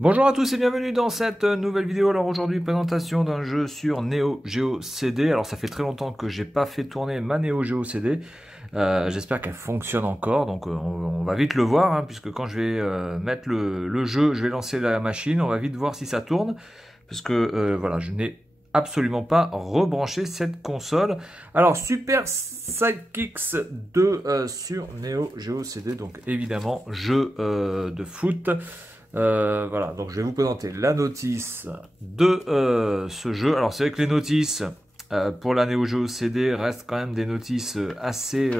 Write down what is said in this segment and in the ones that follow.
Bonjour à tous et bienvenue dans cette nouvelle vidéo. Alors aujourd'hui, présentation d'un jeu sur Neo Geo CD. Alors ça fait très longtemps que j'ai pas fait tourner ma Neo Geo CD. J'espère qu'elle fonctionne encore. Donc on va vite le voir, hein, puisque quand je vais mettre le jeu, je vais lancer la machine. On va vite voir si ça tourne. Parce que voilà, je n'ai absolument pas rebranché cette console. Alors Super Sidekicks 2 sur Neo Geo CD. Donc évidemment, jeu de foot. Voilà, donc je vais vous présenter la notice de ce jeu. Alors c'est vrai que les notices pour la Neo Geo CD restent quand même des notices assez,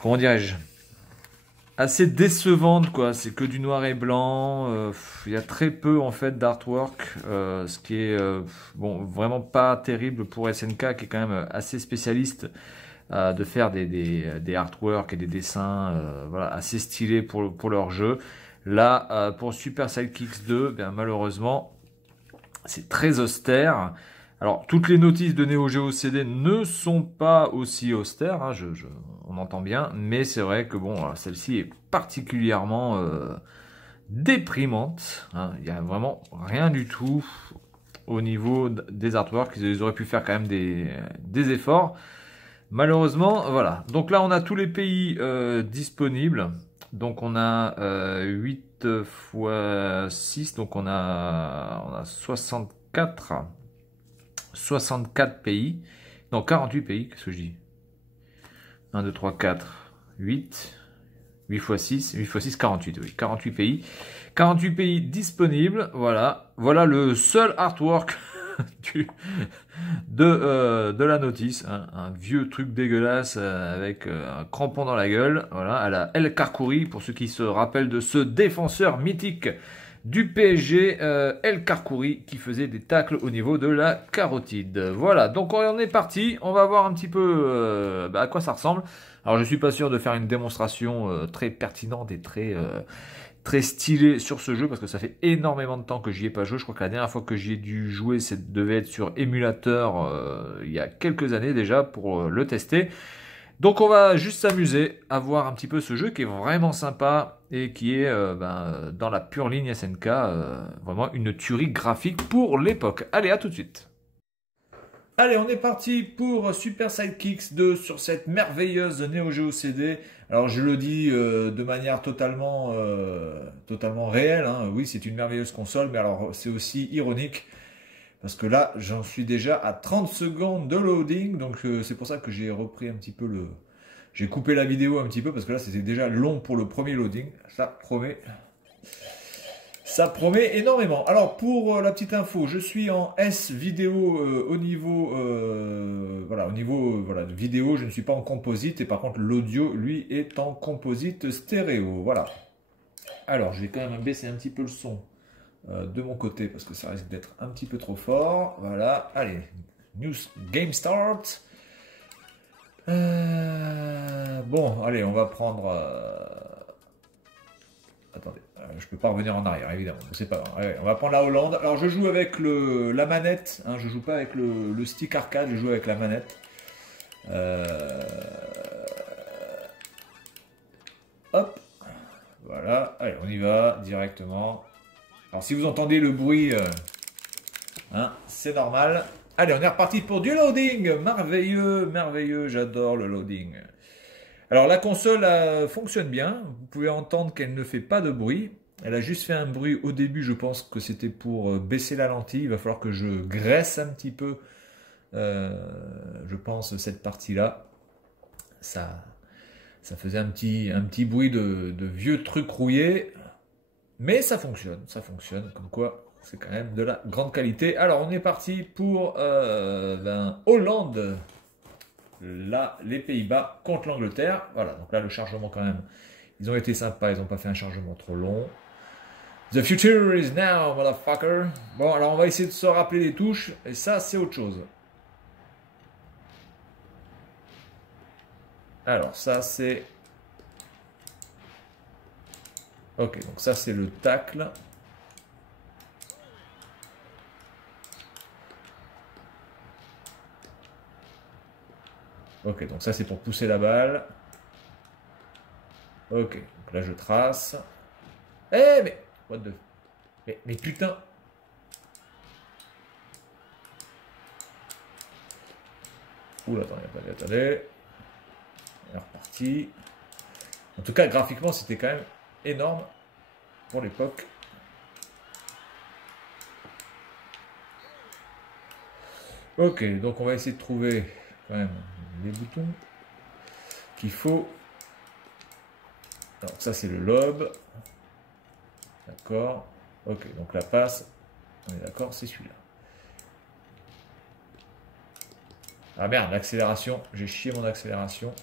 comment dirais-je, assez décevantes quoi. C'est que du noir et blanc. Il y a très peu en fait d'artwork, ce qui est bon vraiment pas terrible pour SNK qui est quand même assez spécialiste de faire des artworks et des dessins voilà, assez stylés pour leur jeu. Là, pour Super Sidekicks 2, bien, malheureusement, c'est très austère. Alors, toutes les notices de Neo Geo CD ne sont pas aussi austères, hein, on entend bien, mais c'est vrai que bon, celle-ci est particulièrement déprimante. Hein. Il n'y a vraiment rien du tout au niveau des artworks. Ils auraient pu faire quand même des efforts. Malheureusement, voilà. Donc là, on a tous les pays disponibles. Donc on a 8 fois 6, donc on a 64 pays. Non, 48 pays, qu'est-ce que je dis? 1, 2, 3, 4, 8. 8 fois 6, 8 fois 6, 48, oui, 48 pays. 48 pays disponibles, voilà. Voilà le seul artwork du, de la notice. Hein. Un vieux truc dégueulasse avec un crampon dans la gueule, voilà, à la El Karkouri, pour ceux qui se rappellent de ce défenseur mythique du PSG, El Karkouri, qui faisait des tacles au niveau de la carotide. Voilà, donc on est parti, on va voir un petit peu à quoi ça ressemble. Alors je suis pas sûr de faire une démonstration très pertinente et très stylée sur ce jeu parce que ça fait énormément de temps que j'y ai pas joué. Je crois que la dernière fois que j'y ai dû jouer, ça devait être sur émulateur il y a quelques années déjà pour le tester. Donc on va juste s'amuser à voir un petit peu ce jeu qui est vraiment sympa et qui est dans la pure ligne SNK, vraiment une tuerie graphique pour l'époque. Allez, à tout de suite. Allez, on est parti pour Super Sidekicks 2 sur cette merveilleuse Neo Geo CD. Alors je le dis de manière totalement réelle, hein. Oui, c'est une merveilleuse console, mais alors c'est aussi ironique parce que là, j'en suis déjà à 30 secondes de loading, donc c'est pour ça que j'ai repris un petit peu j'ai coupé la vidéo un petit peu parce que là, c'était déjà long pour le premier loading. Ça promet. Ça promet énormément. Alors pour la petite info, je suis en S vidéo au niveau voilà, au niveau voilà, de vidéo, je ne suis pas en composite et par contre l'audio lui est en composite stéréo. Voilà. Alors je vais quand même baisser un petit peu le son de mon côté parce que ça risque d'être un petit peu trop fort. Voilà. Allez, news game start. Bon, allez, on va prendre. Attendez, je peux pas revenir en arrière, évidemment. C'est pas grave. Allez, on va prendre la Hollande. Alors, je joue avec la manette. Hein, je joue pas avec le stick arcade, je joue avec la manette. Hop. Voilà. Allez, on y va directement. Alors, si vous entendez le bruit, hein, c'est normal. Allez, on est reparti pour du loading. Merveilleux, merveilleux. J'adore le loading. Alors la console fonctionne bien, vous pouvez entendre qu'elle ne fait pas de bruit. Elle a juste fait un bruit au début, je pense que c'était pour baisser la lentille. Il va falloir que je graisse un petit peu, je pense, cette partie-là. Ça faisait un petit bruit de vieux truc rouillé. Mais ça fonctionne, comme quoi c'est quand même de la grande qualité. Alors on est parti pour Hollande. Là, les Pays-Bas contre l'Angleterre. Voilà, donc là, le chargement quand même, ils ont été sympas, ils n'ont pas fait un chargement trop long. The future is now, motherfucker. Bon, alors on va essayer de se rappeler les touches, et ça, c'est autre chose. Alors, ça, c'est... Ok, donc ça, c'est le tacle. Ok, donc ça, c'est pour pousser la balle. Ok, donc là, je trace. Eh, mais... What the... Mais putain. Oula, attendez. On est reparti. En tout cas, graphiquement, c'était quand même énorme pour l'époque. Ok, donc on va essayer de trouver quand même les boutons qu'il faut. Alors ça c'est le lobe. D'accord. Ok, donc la passe, on est d'accord, c'est celui-là. Ah merde, l'accélération, j'ai chié mon accélération.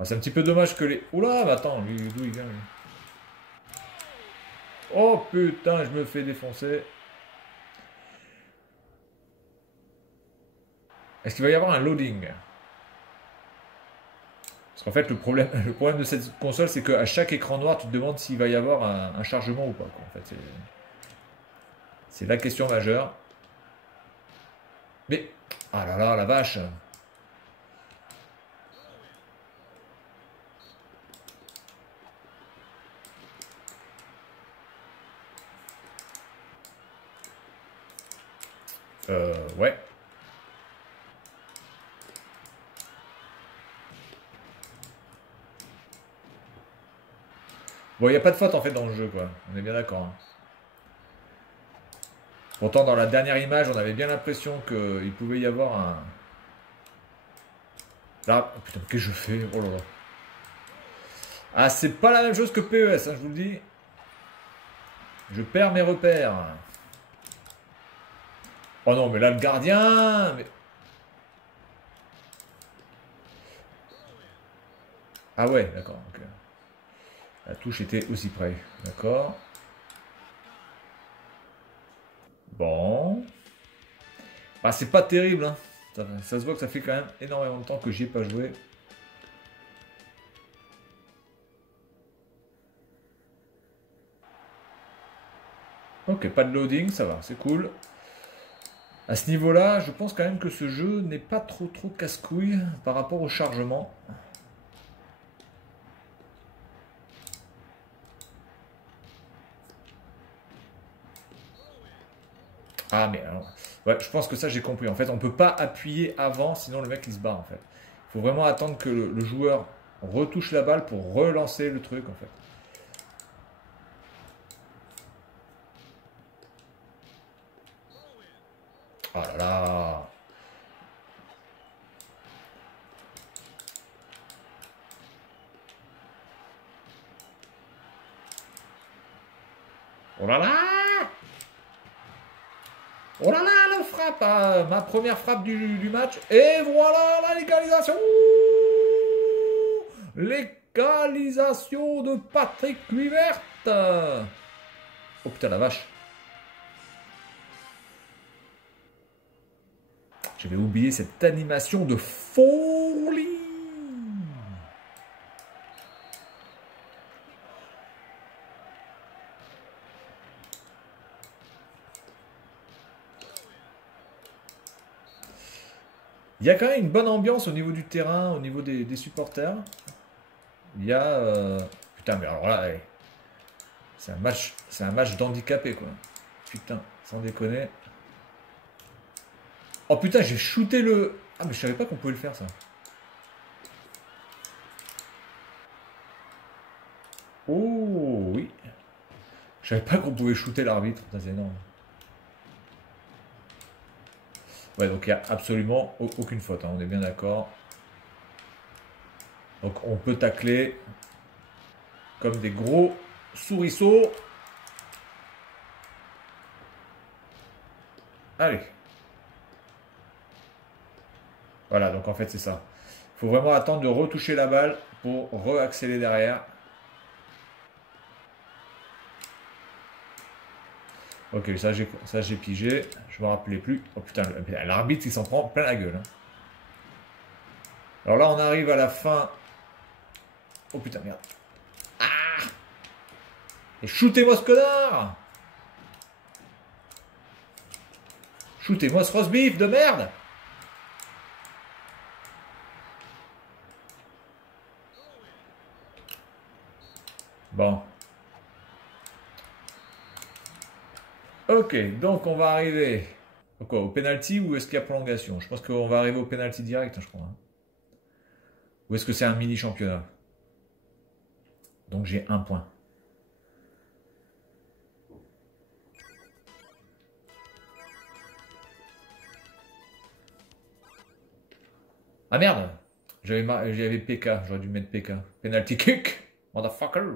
Ah, c'est un petit peu dommage que les... Oula, mais attends, lui, d'où il vient lui? Oh putain, je me fais défoncer. Est-ce qu'il va y avoir un loading? Parce qu'en fait, le problème de cette console, c'est qu'à chaque écran noir, tu te demandes s'il va y avoir un chargement ou pas, quoi. En fait, c'est la question majeure. Mais... Ah là là, la vache! Ouais. Bon, il n'y a pas de faute en fait dans le jeu, quoi. On est bien d'accord. Hein. Pourtant, dans la dernière image, on avait bien l'impression qu'il pouvait y avoir un... Là, oh, putain, qu'est-ce que je fais? Oh là là. Ah, c'est pas la même chose que PES, hein, je vous le dis. Je perds mes repères. Oh non, mais là, le gardien... Mais... Ah ouais, d'accord. Okay. La touche était aussi près. D'accord. Bon. Bah, c'est pas terrible. Hein. Ça se voit que ça fait quand même énormément de temps que j'y ai pas joué. Ok, pas de loading, ça va, c'est cool. À ce niveau-là, je pense quand même que ce jeu n'est pas trop casse-couille par rapport au chargement. Ah mais alors, ouais, je pense que ça j'ai compris. En fait, on peut pas appuyer avant, sinon le mec il se barre en fait. Il faut vraiment attendre que le joueur retouche la balle pour relancer le truc en fait. Oh là là. Oh là là. Oh là là, la frappe, hein, ma première frappe du match. Et voilà la légalisation. Légalisation de Patrick Kluivert. Oh putain la vache. J'avais oublié cette animation de folie. Il y a quand même une bonne ambiance au niveau du terrain, au niveau des supporters. Il y a... Putain, mais alors là, allez. C'est un match d'handicapé, quoi. Putain, sans déconner. Oh putain, j'ai shooté le... Ah, mais je savais pas qu'on pouvait le faire, ça. Oh, oui. Je savais pas qu'on pouvait shooter l'arbitre. C'est énorme. Ouais, donc il n'y a absolument aucune faute, hein, on est bien d'accord. Donc on peut tacler comme des gros souriceaux. Allez. Voilà, donc en fait c'est ça. Il faut vraiment attendre de retoucher la balle pour re-accélérer derrière. Ok, ça j'ai pigé. Je me rappelais plus. Oh putain, l'arbitre il s'en prend plein la gueule. Hein. Alors là on arrive à la fin. Oh putain, merde. Ah! Et shootez-moi ce connard! Shootez-moi ce roast beef de merde! Bon. Ok, donc on va arriver au penalty ou est-ce qu'il y a prolongation? Je pense qu'on va arriver au penalty direct, je crois. Hein. Ou est-ce que c'est un mini championnat? Donc j'ai un point. Ah merde! J'avais PK, j'aurais dû mettre PK. Penalty kick! Motherfucker!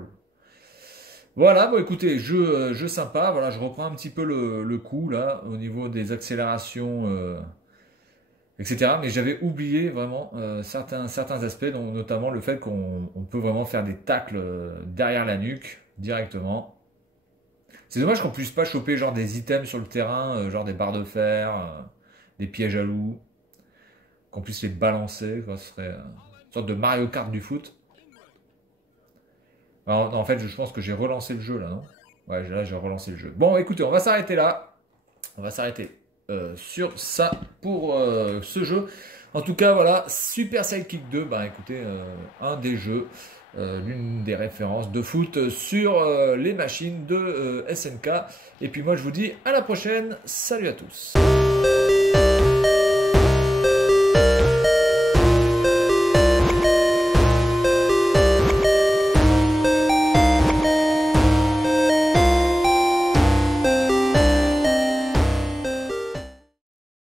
Voilà, bon écoutez, jeu sympa, voilà, je reprends un petit peu le coup là, au niveau des accélérations, etc. Mais j'avais oublié vraiment certains aspects, donc notamment le fait qu'on peut vraiment faire des tacles derrière la nuque directement. C'est dommage qu'on puisse pas choper genre des items sur le terrain, genre des barres de fer, des pièges à loups, qu'on puisse les balancer, quoi, ce serait une sorte de Mario Kart du foot. Alors, en fait, je pense que j'ai relancé le jeu là, non? Ouais, là j'ai relancé le jeu. Bon, écoutez, on va s'arrêter là. On va s'arrêter sur ça pour ce jeu. En tout cas, voilà, Super Sidekick 2, bah écoutez, un des jeux, l'une des références de foot sur les machines de SNK. Et puis moi, je vous dis à la prochaine. Salut à tous.